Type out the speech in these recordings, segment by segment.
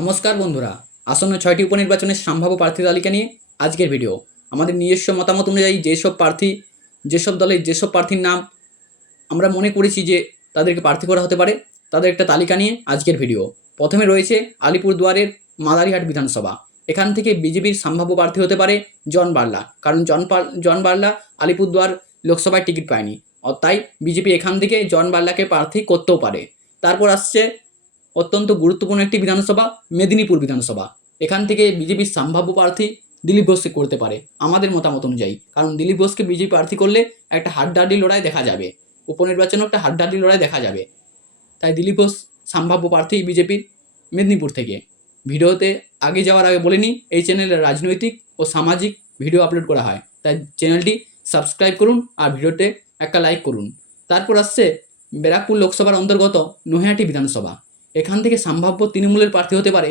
নমস্কার বন্ধুরা, আসন্ন 6টি উপনির্বাচনের সম্ভাব্য প্রার্থী তালিকা নিয়ে আজকের ভিডিও। আমাদের নিজস্ব মতামত অনুযায়ী যেসব দলের যেসব প্রার্থীর নাম আমরা মনে করেছি যে তাদেরকে প্রার্থী করা হতে পারে, তাদের একটা তালিকা নিয়ে আজকের ভিডিও। প্রথমে রয়েছে আলিপুরদুয়ারের মাদারিহাট বিধানসভা। এখান থেকে বিজেপির সম্ভাব্য প্রার্থী হতে পারে জন বার্লা, কারণ জন বার্লা আলিপুরদুয়ার লোকসভায় টিকিট পায়নি, তাই বিজেপি এখান থেকে জন বার্লাকে প্রার্থী করতেও পারে। তারপর আসছে অত্যন্ত গুরুত্বপূর্ণ একটি বিধানসভা, মেদিনীপুর বিধানসভা। এখান থেকে বিজেপির সম্ভাব্য প্রার্থী দিলীপ ঘোষকে করতে পারে আমাদের মতামত অনুযায়ী, কারণ দিলীপ ঘোষকে বিজেপি প্রার্থী করলে একটা হাড্ডাহাড্ডি লড়াই দেখা যাবে, উপনির্বাচনেও একটা হাড্ডাহাড্ডি লড়াই দেখা যাবে। তাই দিলীপ ঘোষ সম্ভাব্য প্রার্থী বিজেপির মেদিনীপুর থেকে। ভিডিওতে আগে যাওয়ার আগে বলে নিই, এই চ্যানেলে রাজনৈতিক ও সামাজিক ভিডিও আপলোড করা হয়, তাই চ্যানেলটি সাবস্ক্রাইব করুন আর ভিডিওতে একটা লাইক করুন। তারপর আসছে ব্যারাকপুর লোকসভার অন্তর্গত নৈহাটি বিধানসভা। এখান থেকে সম্ভাব্য তৃণমূলের প্রার্থী হতে পারে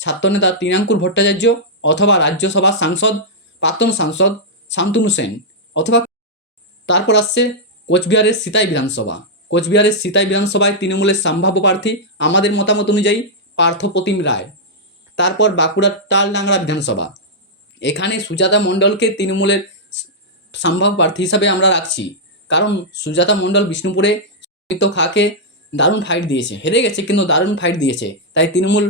ছাত্রনেতা তৃণাঙ্কুর ভট্টাচার্য, অথবা রাজ্যসভার প্রাক্তন সাংসদ শান্তনু সেন, অথবা তারপর আসছে কোচবিহারের সিতাই বিধানসভা। কোচবিহারের সিতাই বিধানসভায় তৃণমূলের সম্ভাব্য প্রার্থী আমাদের মতামত অনুযায়ী পার্থপ্রতিম রায়। তারপর বাঁকুড়ার তালডাংরা বিধানসভা। এখানে সুজাতা মণ্ডলকে তৃণমূলের সম্ভাব্য প্রার্থী হিসাবে আমরা রাখছি, কারণ সুজাতা মণ্ডল বিষ্ণুপুরে সৌমিত্র খাঁকে দারুণ ফাইট দিয়েছে, হেরে গেছে কিন্তু দারুণ ফাইট দিয়েছে। তাই তৃণমূল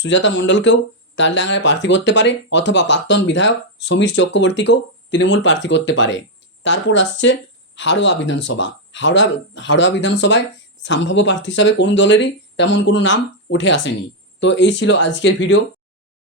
সুজাতা মণ্ডলকেও তালডাংরায় প্রার্থী করতে পারে, অথবা প্রাক্তন বিধায়ক সমীর চক্রবর্তীকেও তৃণমূল প্রার্থী করতে পারে। তারপর আসছে হাড়োয়া বিধানসভা। হাড়োয়া বিধানসভায় সম্ভাব্য প্রার্থী হিসাবে কোন দলেরই তেমন কোনো নাম উঠে আসেনি। তো এই ছিল আজকের ভিডিও।